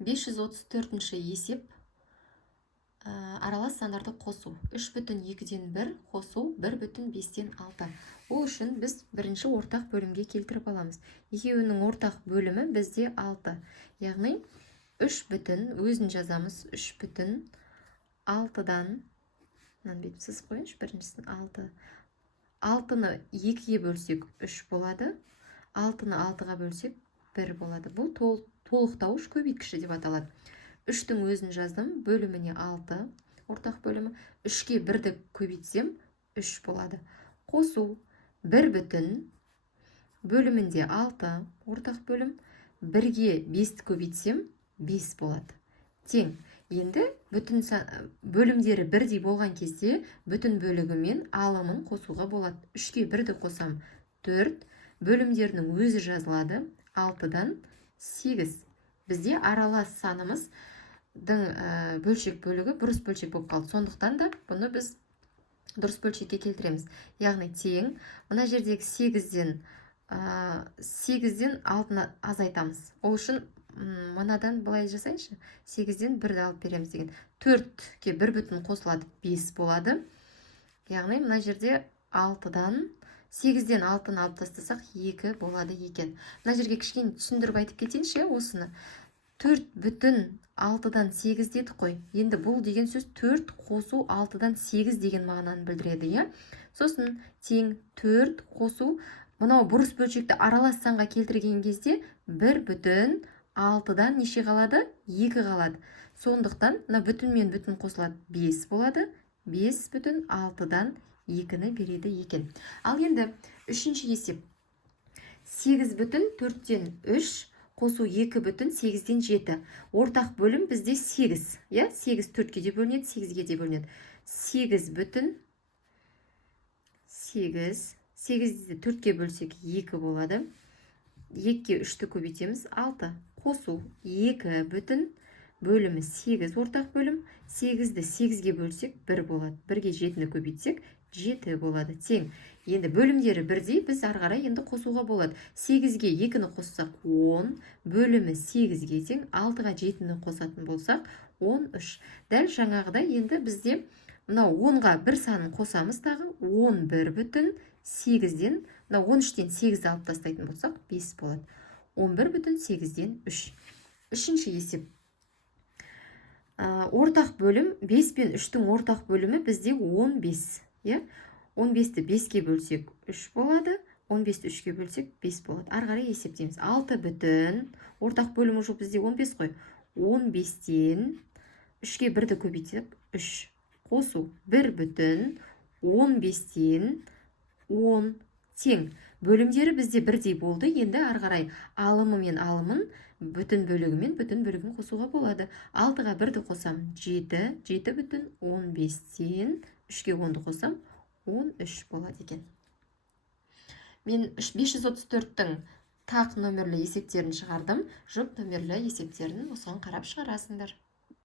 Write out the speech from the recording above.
534 есеп аралас сандарды қосу. 3,2-ден 1 қосу 1,5-ден 6. Ол үшін біз бірінші ортақ бөлімге келтіріп аламыз. Екеуінің ортақ бөлімі бізде 6. Яғни 3 өзін жазамыз. 3,6-дан бетсіз қойыңыз. Біріншісін 6. 6-ны 2-ге бөлсек 3 болады. 6-ны 6-ға бөлсек 1 болады. Бұл толықтауыш көбейткіші деп аталады. 3-тің өзін жаздым, бөліміне 6, ортақ бөлімі. 3-ке 1-ді көбейтсем 3 болады. Қосу 1 бөлімінде 6, ортақ бөлім. 1-ге 5-ді көбейтсем 5 болады. Тең. Енді бөлімдері бірдей болған кезде бүтін бөлігімен алымын қосуға болады. 3-ке 1-ді қосам 4, бөлімдерінің өзі жазылады. 6-дан 8. Бізде аралас санымыз бөлшек бөлігі бұрыс бөлшек болып қалды. Сондықтан да бұны біз дұрыс бөлшекке келтіреміз. Яғни тең, мына жердегі 8-ден 6-ны азайтамыз. Ол үшін мынадан былай жасайыншы. 8-ден 1-ді алып береміз деген. 4-ке 1 қосылады, 5 болады. Яғни мына жерде 6-дан 8-ден 6-ны алып тастасақ 2 болады екен. Мына жерге кішкене түсіндіріп айтып кетейінші осыны. 4,6-дан 8 дедік қой. Енді бұл деген сөз 4 қосу 6-дан 8 деген мағынаны білдіреді. Сосын тең 4 қосу, мынау бұрыс бөлшекті аралас санға келтірген кезде 1,6-дан неше қалады? 2 қалады. Сондықтан бүтін мен бүтін қосылады, 5 болады. 5,6-дан 2-ні береді екен. Ал енді үшінші есеп. 8,4-тен 3 қосу 2,8-ден 7. Ортақ бөлім бізде 8. 8 4-ке де бөлінеді, 8-ге де бөлінеді. 8,8. 8-ді 4-ке бөлсек 2 болады. 2-ке 3-ті көбейтеміз, 6. Қосу 2 бөлімі 8 ортақ бөлім. 8-ді 8-ге бөлсек 1 болады. 1-ге 7-ні көбейтсек 7 болады. Тең. Енді бөлімдері бірдей, біз арғарай енді қосуға болады. 8-ге 2-ні қоссақ 10, бөлімі 8-ге тең, 6-ға 7-ні қосатын болсақ 13. Дәл жаңағыда енді бізде мынау 10-ға бір санын қосамыз тағы 11,8-ден, 13-тен 8-ді алып тастайтын болсақ 5 болады. 11,8-ден 3. Үшінші есеп. Ортақ бөлім, 5 пен 3-тің ортақ бөлімі бізде 15. 15-ті 5-ке бөлсек 3 болады, 15-ті 3-ке бөлсек 5 болады. Арғарай есептейміз. 6 ортақ бөлімі жоқ бізде 15 қой. 15-тен 3-ке 1-ді көбейтсек 3. Қосу 1,15-тен 10 тең. Бөлімдері бізде бірдей болды. Енді арғарай алымы мен алымын бүтін бөлігімен бүтін бөлігін қосуға болады. 6-ға 1-ді қосам 7, 7,15-тен 3-ке 10-ды қосам 13 болады екен. Мен 534-тің тақ нөмірлі есептерін шығардым. Жұп нөмірлі есептерін осыған қарап шығарасыңдар.